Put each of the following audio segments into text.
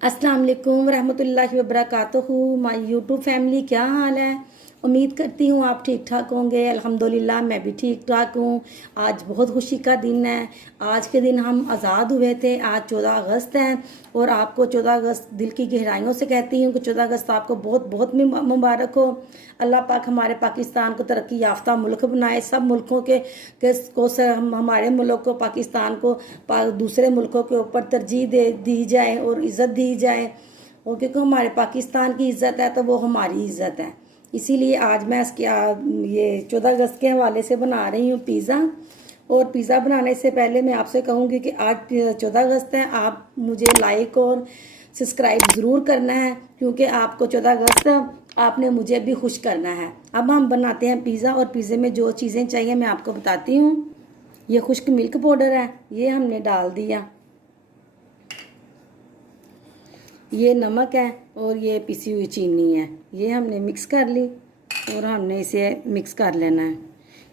अस्सलाम वालेकुम रहमतुल्लाहि व बरकातुहू। माय यूट्यूब फैमिली, क्या हाल है? उम्मीद करती हूँ आप ठीक ठाक होंगे। अल्हम्दुलिल्लाह मैं भी ठीक ठाक हूँ। आज बहुत खुशी का दिन है। आज के दिन हम आज़ाद हुए थे। आज 14 अगस्त है और आपको 14 अगस्त दिल की गहराइयों से कहती हूँ कि 14 अगस्त आपको बहुत बहुत मुबारक हो। अल्लाह पाक हमारे पाकिस्तान को तरक्की याफ्ता मुल्क बनाए। सब मुल्कों हमारे मुल्क को, पाकिस्तान को दूसरे मुल्कों के ऊपर तरजीह दे दी जाए और इज़्ज़त दी जाए। और क्योंकि हमारे पाकिस्तान की इज़्ज़त है तो वो हमारी इज़्ज़त है। इसीलिए आज मैं इसके ये 14 अगस्त के हवाले से बना रही हूँ पिज़्ज़ा। और पिज़्ज़ा बनाने से पहले मैं आपसे कहूँगी कि आज 14 अगस्त है। आप मुझे लाइक और सब्सक्राइब ज़रूर करना है, क्योंकि आपको 14 अगस्त आपने मुझे भी खुश करना है। अब हम बनाते हैं पिज़्ज़ा। और पिज़्ज़े में जो चीज़ें चाहिए मैं आपको बताती हूँ। ये खुश्क मिल्क पाउडर है, ये हमने डाल दिया। ये नमक है और ये पिसी हुई चीनी है, ये हमने मिक्स कर ली। और हमने इसे मिक्स कर लेना है,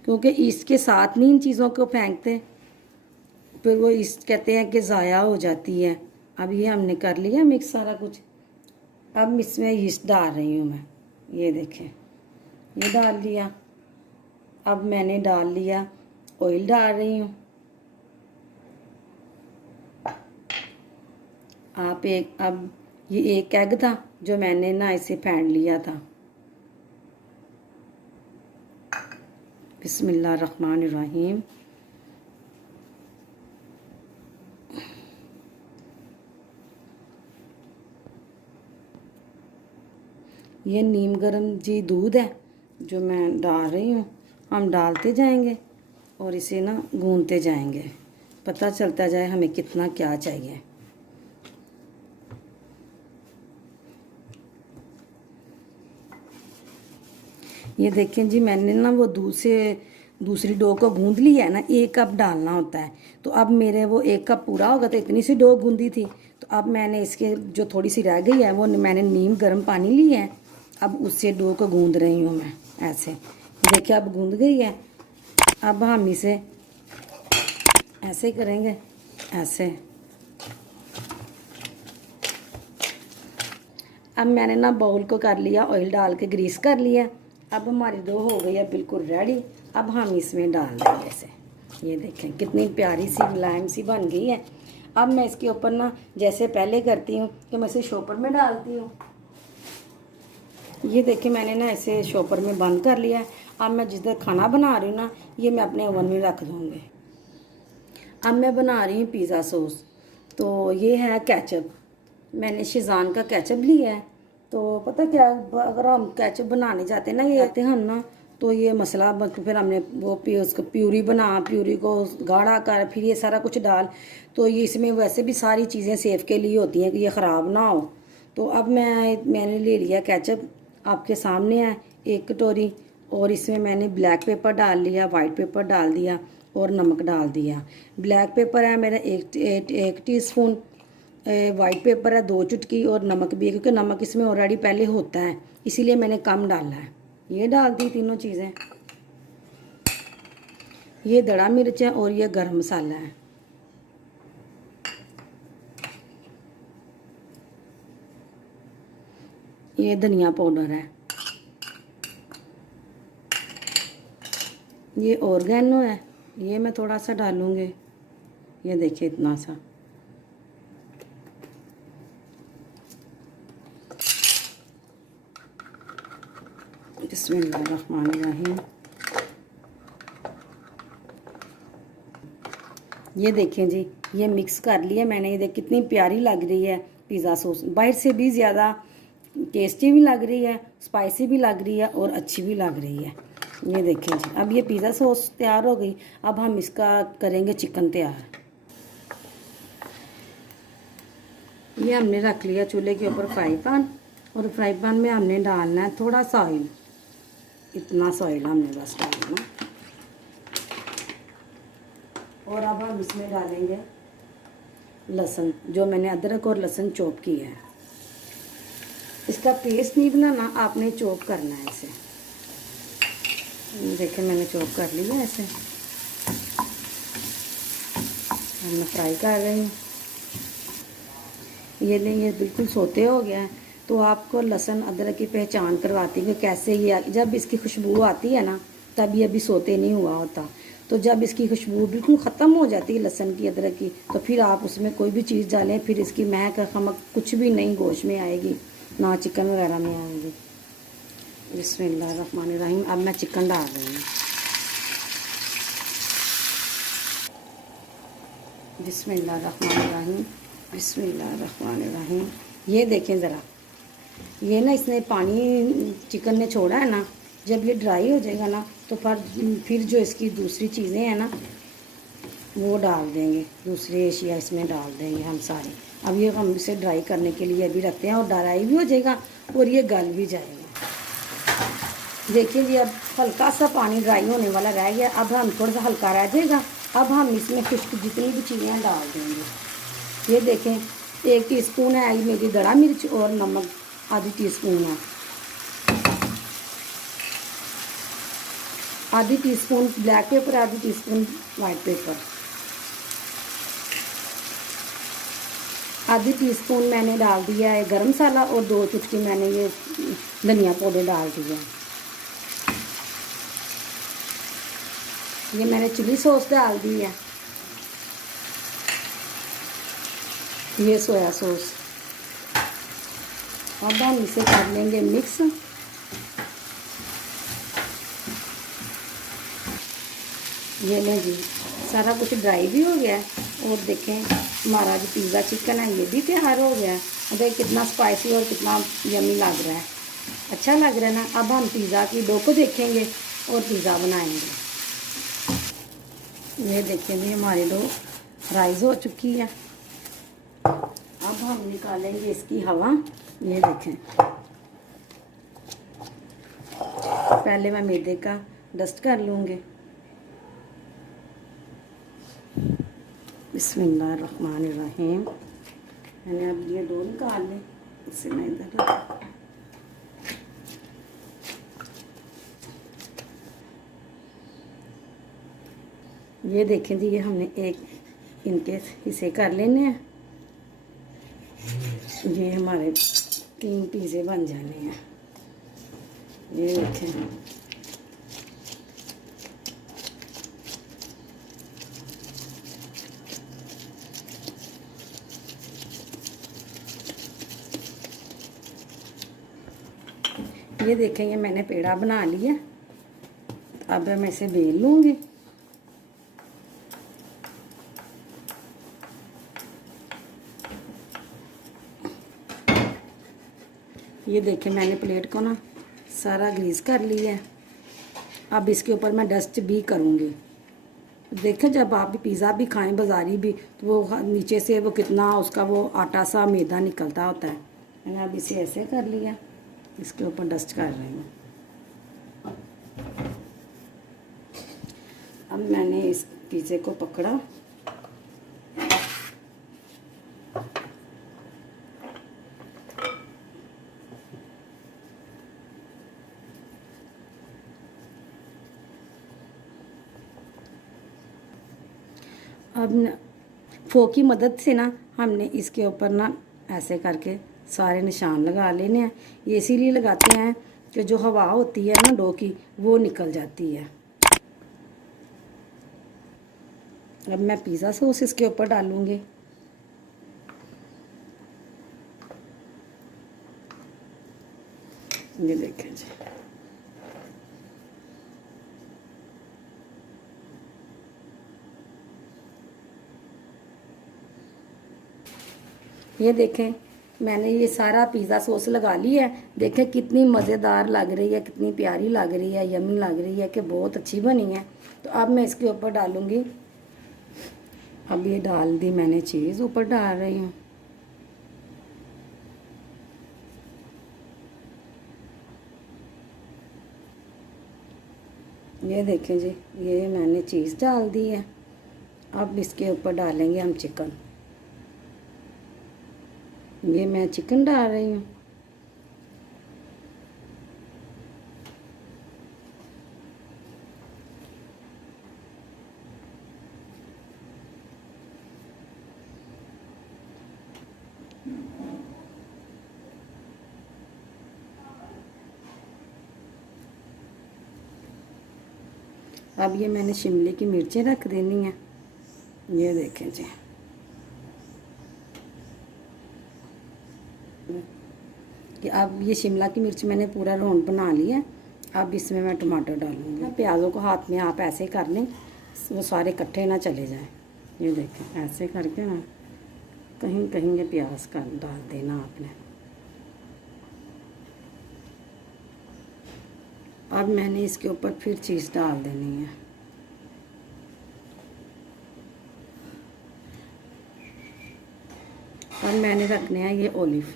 क्योंकि इसके साथ नहीं इन चीज़ों को फेंकते, फिर वो इस कहते हैं कि ज़ाया हो जाती है। अब ये हमने कर लिया मिक्स सारा कुछ। अब इसमें यीस्ट डाल रही हूँ मैं। ये देखें, ये डाल लिया। अब मैंने डाल लिया ऑयल, डाल रही हूँ। अब ये एक एग था जो मैंने ना इसे फेंट लिया था। बिस्मिल्लाहिर्रहमानिर्रहीम। ये नीम गर्म जी दूध है जो मैं डाल रही हूँ। हम डालते जाएंगे और इसे ना गूंदते जाएंगे, पता चलता जाए हमें कितना क्या चाहिए। ये देखें जी, मैंने ना वो दूध से दूसरी डो को गूंद लिया है ना। 1 कप डालना होता है, तो अब मेरे वो 1 कप पूरा होगा, तो इतनी सी डो गूंदी थी। तो अब मैंने इसके जो थोड़ी सी रह गई है वो मैंने नीम गर्म पानी लिया है। अब उससे डो को गूंद रही हूँ मैं ऐसे। देखिए अब गूंद गई है। अब हम इसे ऐसे करेंगे, ऐसे। अब मैंने ना बाउल को कर लिया, ऑयल डाल के ग्रीस कर लिया। अब हमारी डो हो गई है बिल्कुल रेडी। अब हम इसमें डाल देंगे ऐसे। ये देखें कितनी प्यारी सी मुलायम सी बन गई है। अब मैं इसके ऊपर ना जैसे पहले करती हूँ कि मैं इसे शॉपर में डालती हूँ। ये देखिए मैंने ना इसे शॉपर में बंद कर लिया है। अब मैं जिस तरह खाना बना रही हूँ ना, ये मैं अपने ओवन में रख दूँगी। अब मैं बना रही हूँ पिज़्ज़ा सॉस। तो ये है केचप, मैंने शेज़वान का केचप लिया है। तो पता क्या, अगर हम केचप बनाने जाते हैं ना, ये आते हैं ना, तो ये मसाला फिर हमने वो उसको प्यूरी प्यूरी को गाढ़ा कर फिर ये सारा कुछ डाल। तो ये इसमें वैसे भी सारी चीज़ें सेफ के लिए होती हैं कि ये ख़राब ना हो। तो अब मैंने ले लिया केचप, आपके सामने है 1 कटोरी। और इसमें मैंने ब्लैक पेपर डाल लिया, वाइट पेपर डाल दिया और नमक डाल दिया। ब्लैक पेपर है मेरा 1 टीस्पून, वाइट पेपर है 2 चुटकी और नमक भी है, क्योंकि नमक इसमें ऑलरेडी पहले होता है, इसीलिए मैंने कम डाला है। ये डाल दी तीनों चीज़ें। ये दड़ा मिर्च है और ये गरम मसाला है। ये धनिया पाउडर है। ये ऑर्गेनो है, ये मैं थोड़ा सा डालूँगी। ये देखिए इतना सा। बिस्मिल्लाहिर्रहमानिर्रहीम। ये देखें जी, ये मिक्स कर लिया मैंने। ये देख कितनी प्यारी लग रही है पिज़्ज़ा सॉस, बाहर से भी ज़्यादा टेस्टी भी लग रही है, स्पाइसी भी लग रही है और अच्छी भी लग रही है। ये देखें जी, अब ये पिज़्ज़ा सॉस तैयार हो गई। अब हम इसका करेंगे चिकन तैयार। ये हमने रख लिया चूल्हे के ऊपर फ्राई पैन, और फ्राई पैन में हमने डालना है थोड़ा सा ऑयल। इतना सा ऑयल हमने बस डालना। और अब हम इसमें डालेंगे लहसुन, जो मैंने अदरक और लहसुन चॉप किया है। इसका पेस्ट नहीं बनाना, आपने चॉप करना है इसे। देखिए मैंने चॉप कर लिया ऐसे। मैं फ्राई कर रही हूँ। ये नहीं, ये बिल्कुल सोते हो गया है। तो आपको लहसुन अदरक की पहचान करवाती हूँ कैसे ये, जब इसकी खुशबू आती है ना तब ये अभी सोते नहीं हुआ होता। तो जब इसकी खुशबू बिल्कुल ख़त्म हो जाती है लहसुन की अदरक की, तो फिर आप उसमें कोई भी चीज़ डालें, फिर इसकी महक खमक कुछ भी नहीं गोश्त में आएगी, ना चिकन वगैरह में आएगी। बिस्मिल्लाहिर्रहमानिर्रहीम। अब मैं चिकन डाल रही हूँ। बिस्मिल्लाहिर्रहमानिर्रहीम, बिस्मिल्लाहिर्रहमानिर्रहीम। ये देखें ज़रा, ये ना इसने पानी चिकन ने छोड़ा है ना, जब ये ड्राई हो जाएगा ना तो फिर जो इसकी दूसरी चीज़ें हैं ना वो डाल देंगे, दूसरी एशिया इसमें डाल देंगे हम सारे। अब ये हम इसे ड्राई करने के लिए अभी रखते हैं, और ड्राई भी हो जाएगा और ये गल भी जाएगा। देखिए जी, अब हल्का सा पानी ड्राई होने वाला रह गया, अब हम थोड़ा सा हल्का रह जाएगा। अब हम इसमें खुश्क जितनी भी चीज़ें डाल देंगे। ये देखें, 1 टीस्पून है मेरी दड़ा मिर्च और नमक आधी टीस्पून है, आधी टीस्पून ब्लैक पेपर, आधी टीस्पून वाइट पेपर, आधी टीस्पून मैंने डाल दिया है गरम मसाला, और 2 चुटकी मैंने ये धनिया पाउडर डाल दिया। ये मैंने चिली सॉस डाल दी है, ये सोया सॉस। अब हम इसे कर लेंगे मिक्स। ये लें जी, सारा कुछ ड्राई भी हो गया है, और देखें हमारा जो पिज़्ज़ा चिकन है ये भी तैयार हो गया है। अगर कितना स्पाइसी और कितना यमी लग रहा है, अच्छा लग रहा है ना। अब हम पिज़्ज़ा की डो को देखेंगे और पिज़्ज़ा बनाएंगे। ये देखिए भी हमारी डो राइस हो चुकी है। अब हम निकालेंगे इसकी हवा। ये देखें, पहले मैं मैदे का डस्ट कर लूँगी। बिस्मिल्लाहिर्रहमानिर्रहीम। मैंने अब ये डो निकाल ली, इसे मैं इधर रख। ये देखें जी, ये हमने एक इनके हिस्से कर लेने हैं। ये हमारे 3 पिज़्ज़े बन जाने हैं। ये देखें, ये देखें, ये मैंने पेड़ा बना लिया। अब मैं इसे बेल लूँगी। ये देखें, मैंने प्लेट को ना सारा ग्रीस कर लिया है। अब इसके ऊपर मैं डस्ट भी करूँगी। देखें, जब आप भी पिज़्ज़ा भी खाएं बाज़ारी भी, तो वो नीचे से वो कितना उसका वो आटा सा मैदा निकलता होता है। मैंने अब इसे ऐसे कर लिया, इसके ऊपर डस्ट कर रही हूँ। अब मैंने इस पिज़्ज़े को पकड़ा, अब न फोक की मदद से ना हमने इसके ऊपर ना ऐसे करके सारे निशान लगा लेने हैं। ये इसीलिए लगाते हैं कि जो हवा होती है ना डो की, वो निकल जाती है। अब मैं पिज़्ज़ा सॉस इसके ऊपर डालूँगी। ये देखें जी, ये देखें, मैंने ये सारा पिज़्ज़ा सॉस लगा लिया है। देखें कितनी मज़ेदार लग रही है, कितनी प्यारी लग रही है, यमी लग रही है कि बहुत अच्छी बनी है। तो अब मैं इसके ऊपर डालूँगी, अब ये डाल दी मैंने चीज़, ऊपर डाल रही हूँ। ये देखें जी, ये मैंने चीज़ डाल दी है। अब इसके ऊपर डालेंगे हम चिकन। ये मैं चिकन डाल रही हूँ। अब ये मैंने शिमले की मिर्चें रख देनी है। ये देखें जी, कि अब ये शिमला की मिर्च मैंने पूरा राउंड बना लिया। अब इसमें मैं टमाटर डालूँगी। प्याज़ों को हाथ में आप ऐसे कर लें, वो सारे इकट्ठे ना चले जाएं। ये देखें, ऐसे करके ना कहीं कहीं ये प्याज का डाल देना आपने। अब मैंने इसके ऊपर फिर चीज़ डाल देनी है। और मैंने रखने हैं ये ओलिव।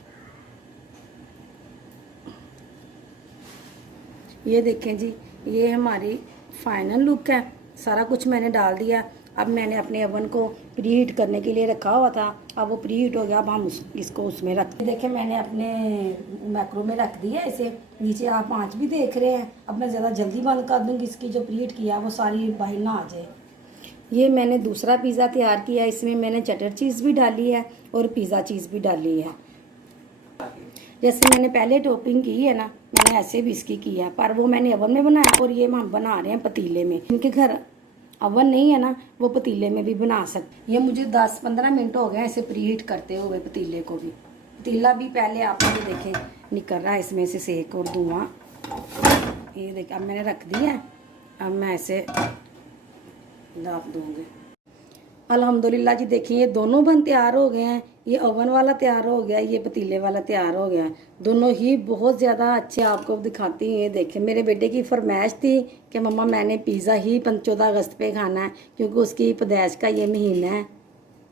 ये देखें जी, ये हमारी फाइनल लुक है। सारा कुछ मैंने डाल दिया। अब मैंने अपने ओवन को प्रीहीट करने के लिए रखा हुआ था, अब वो प्रीहीट हो गया। अब हम इसको उसमें रख देखें, मैंने अपने मैक्रो में रख दिया इसे। नीचे आप आँच भी देख रहे हैं। अब मैं ज़्यादा जल्दी बंद कर दूँगी, इसकी जो प्रीहीट किया वो सारी बाहर ना आ जाए। ये मैंने दूसरा पिज़्ज़ा तैयार किया। इसमें मैंने चटर चीज़ भी डाली है और पिज़्ज़ा चीज़ भी डाली है। जैसे मैंने पहले टॉपिंग की है ना, मैंने ऐसे भी इसकी किया, पर वो मैंने ओवन में बनाया और ये हम बना रहे हैं पतीले में। इनके घर ओवन नहीं है ना, वो पतीले में भी बना सकते। ये मुझे 10-15 मिनट हो गए ऐसे प्रीहीट करते हुए पतीले को भी। पतीला भी पहले आप ये देखें निकल रहा है इसमें से सेक और धुआं। ये देखें, अब मैंने रख दिया है। अब मैं ऐसे दाप दूँगी। अल्हम्दुलिल्लाह जी, देखिए ये दोनों बन तैयार हो गए हैं। ये ओवन वाला तैयार हो गया, ये पतीले वाला तैयार हो गया। दोनों ही बहुत ज़्यादा अच्छे आपको दिखाती हैं। ये देखें, मेरे बेटे की फरमाइश थी कि मम्मा मैंने पिज़्ज़ा ही 14 अगस्त पे खाना है, क्योंकि उसकी पैदाइश का ये महीना है,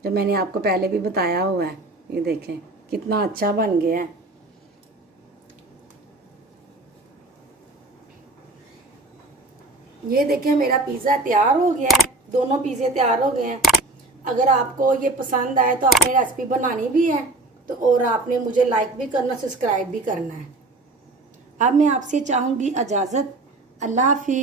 जो मैंने आपको पहले भी बताया हुआ है। ये देखें कितना अच्छा बन गया है। ये देखें, मेरा पिज़्ज़ा तैयार हो गया है। दोनों पिज़्ज़े तैयार हो गए हैं। अगर आपको ये पसंद आए तो आपने रेसिपी बनानी भी है तो, और आपने मुझे लाइक भी करना, सब्सक्राइब भी करना है। अब मैं आपसे चाहूँगी इजाज़त। अल्लाह हाफिज़।